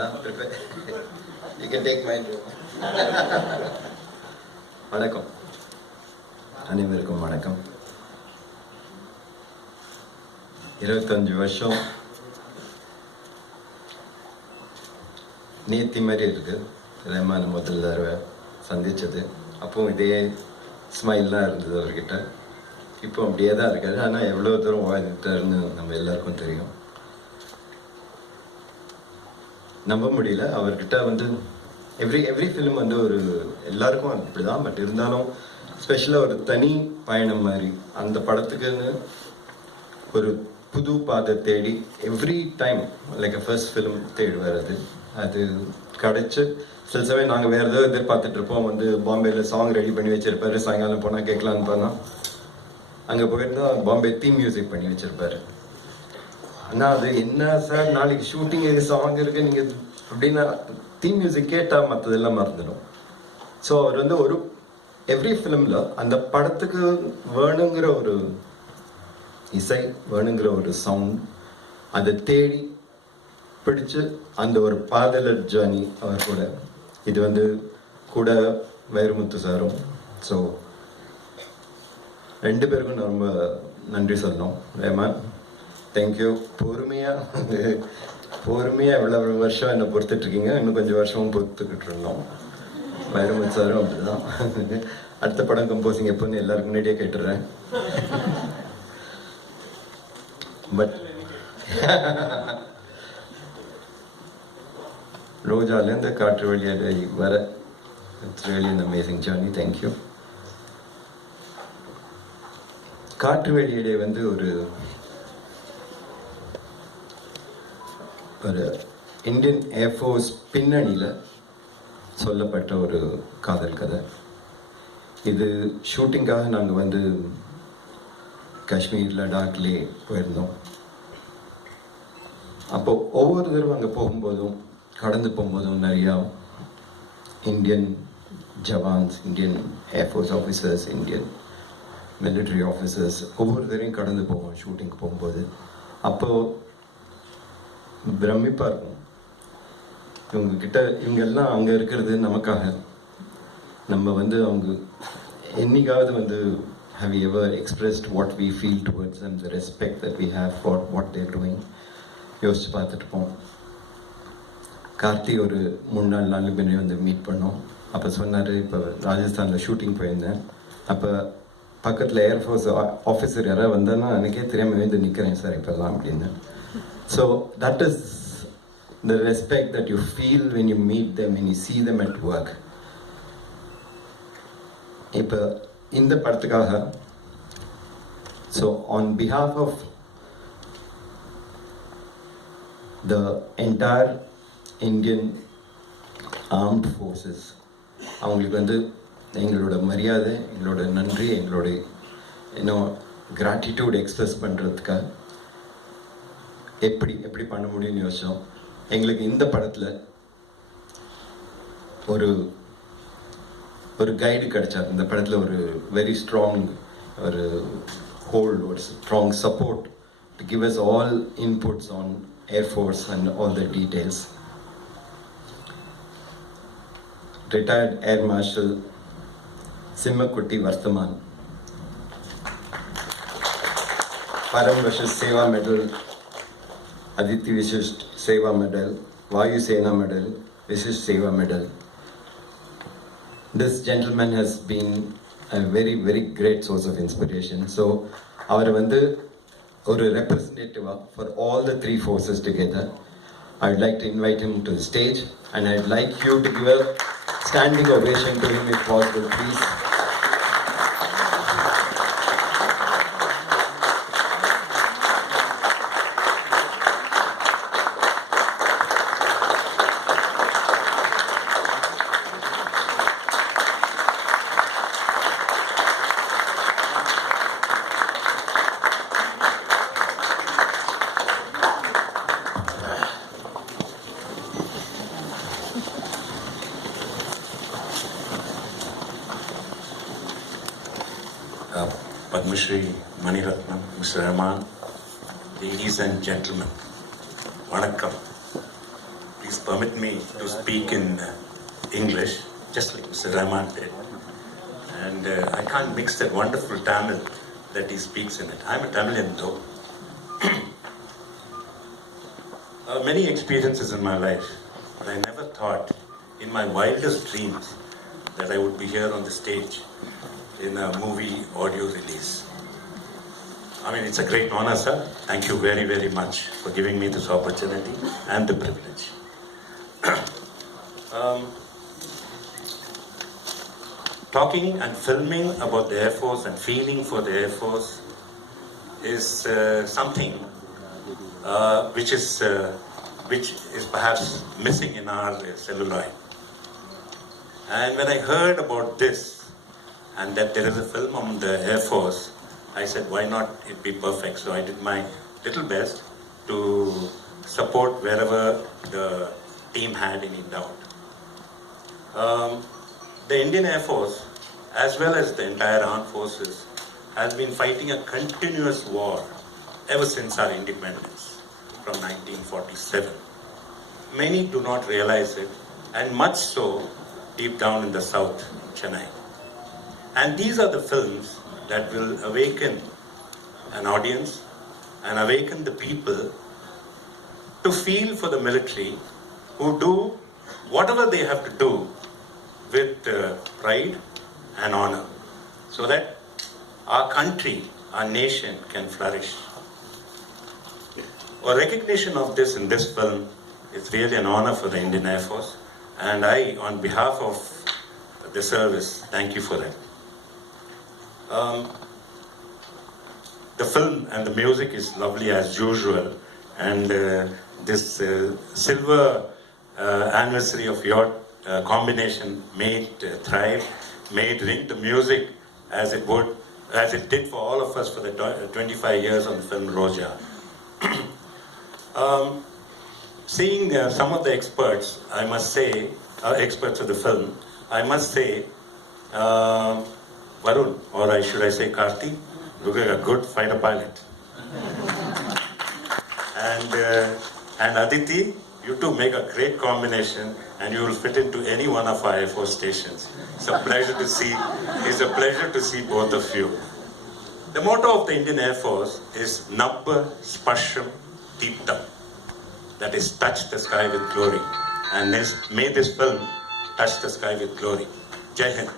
prepare. You can take mine too. வணக்கம், அனைவருக்கும் வணக்கம். 25 வருஷம் நேத்தி மாதிரி இருக்கு. ரஹ்மான் முதல் தடவை சந்திச்சது, அப்போ இதே ஸ்மைல்லாம் இருந்தது அவர்கிட்ட. இப்போ அப்படியே தான் இருக்காது. ஆனால் எவ்வளோ தூரம் வாழ்ந்துட்டாருன்னு நம்ம எல்லாருக்கும் தெரியும். நம்ப முடியல. அவர்கிட்ட வந்து எவ்ரி ஃபிலிம் வந்து ஒரு எல்லாருக்கும் அப்படி தான். பட் இருந்தாலும் ஸ்பெஷலாக ஒரு தனி பயணம் மாதிரி அந்த படத்துக்குன்னு ஒரு புது பாதை தேடி every time like first film தேடி வர்றது அது கிடைச்சி. சில சமயம் நாங்கள் வேறு ஏதோ எதிர்பார்த்துட்டு இருப்போம். வந்து பாம்பேயில் சாங் ரெடி பண்ணி வச்சிருப்பாரு, சாயங்காலம் போனால் கேட்கலான்னு போனால் அங்கே போயிருந்தா பாம்பே தீம் மியூசிக் பண்ணி வச்சிருப்பாரு. ஆனால் அது என்ன சார், நாளைக்கு ஷூட்டிங் சாங் இருக்கு நீங்கள் அப்படின்னா தீம் மியூசிக் கேட்டால் மற்றதெல்லாம் மறந்துடும். ஸோ அவர் வந்து ஒரு எவ்ரி ஃபிலிமில் அந்த படத்துக்கு வேணுங்கிற ஒரு இசை, வேணுங்கிற ஒரு சவுண்ட், அதை தேடி பிடிச்சு அந்த ஒரு பாதலர் ஜேர்னி அவர் கூட. இது வந்து கூட வைரமுத்து சாரும். ஸோ ரெண்டு பேருக்கும் ரொம்ப நன்றி சொல்லணும். ரஹ்மான், தேங்க்யூ. பொறுமையாக இவ்வளோ வருஷம் என்னை பொறுத்துட்ருக்கீங்க. இன்னும் கொஞ்சம் வருஷமும் பொறுத்துக்கிட்டு இருந்தோம். வைரமுத்து சாரும் அப்படிதான். அடுத்த படம் கம்போசிங் எப்போன்னு எல்லாருக்கும் முன்னாடியே கேட்டுடுறேன். பட் ரோஜாலேருந்து காற்று வழியாக வர it's really an amazing journey. Thank you. காற்று வெளியிலே வந்து ஒரு இந்தியன் ஏர்ஃபோர்ஸ் பின்னணியில் சொல்லப்பட்ட ஒரு காதல் கதை. இது ஷூட்டிங்காக நாங்கள் வந்து காஷ்மீர், லடாக்லே போயிருந்தோம். அப்போது ஒவ்வொரு தடவை அங்கே போகும்போதும் கடந்து போகும்போதும் நிறையா இந்தியன் jawans, Indian air force officers, Indian military officers ஒவ்வொரு தடவையும் கடந்து போவோம் ஷூட்டிங் போகும்போது. அப்போது பிரமிப்பாக இருக்கும். இவங்கெல்லாம் அங்கே இருக்கிறது நமக்காக. நம்ம வந்து அவங்க என்னைக்காவது வந்து have you ever expressed what we feel towards them, the respect that we have for what they're doing? யோசிச்சு பார்த்துட்டு போவோம். கார்த்தி ஒரு 3 நாள் முன்னாடி வந்து மீட் பண்ணோம். அப்போ சொன்னார், இப்போ ராஜஸ்தானில் ஷூட்டிங் போயிருந்தேன், அப்போ பக்கத்தில் ஏர்ஃபோர்ஸ் ஆஃபீஸர் யாராவது வந்தான்னா எனக்கே தெரியாமல் வந்து நிற்கிறேன் சார் இப்போல்லாம் அப்படின்னு. So that is the respect that you feel when you meet them, when you see them at work. இப்போ இந்த படத்துக்காக so on behalf of the entire Indian armed forces அவங்களுக்கு வந்து எங்களோட மரியாதை, எங்களோட நன்றி, எங்களோட இன்னும் கிராட்டிடியூட் எக்ஸ்பிரஸ் பண்ணுறதுக்காக எப்படி பண்ண முடியும்னு யோசிச்சோம். எங்களுக்கு இந்த படத்தில் ஒரு கைடு கிடைச்சார். இந்த படத்தில் ஒரு வெரி ஸ்ட்ராங் ஒரு ஹோல்ட், ஒரு strong support to give us all inputs on air force and all the details. Retired air marshal Simhakutty Varthaman, परम विशिष्ट सेवा मेडल, अदिति विशिष्ट सेवा मेडल, वायु सेना मेडल, विशिष्ट सेवा medal. This gentleman has been a very great source of inspiration. So our vandu oru representative for all the three forces together, I would like to invite him to the stage and I would like you to give a standing ovation to him if possible, please. Padma Shri Mani Ratnam, Mr. Rahman, ladies and gentlemen, Vanakkam. please permit me to speak in English, just like Mr. Rahman did. And I can't mix that wonderful Tamil that he speaks in it. I'm a Tamilian though. Many experiences in my life, but I never thought in my wildest dreams that I would be here on the stage in a movie audio release. I mean, it's a great honor, sir. Thank you very, very much for giving me this opportunity and the privilege. Talking and filming about the Air Force and feeling for the Air Force is something which is perhaps missing in our celluloid. And when I heard about this and that there is a film on the Air Force, I said, why not it be perfect? So I did my little best to support wherever the team had any doubt. The Indian Air Force, as well as the entire armed forces, has been fighting a continuous war ever since our independence from 1947. Many do not realize it, and much so deep down in the south, Chennai. And these are the films that will awaken an audience and awaken the people to feel for the military, who do whatever they have to do with pride and honor, so that our country, our nation can flourish. A recognition of this in this film is really an honor for the Indian Air Force, and I, on behalf of the service, thank you for that. The film and the music is lovely as usual, and this silver anniversary of your combination made Thrive, made Ring the music as it did for all of us for the 25 years on the film Roja. Seeing some of the experts, I must say, experts of the film, I must say, Varun, or should I say Karthi, look like a good fighter pilot. And Aditi, you two make a great combination, and you will fit into any one of our Air Force stations. It's a pleasure to see. It's a pleasure to see both of you. The motto of the Indian Air Force is Nabba Spasham Deeptam. That is, touch the sky with glory. And may this film touch the sky with glory. Jai Hind.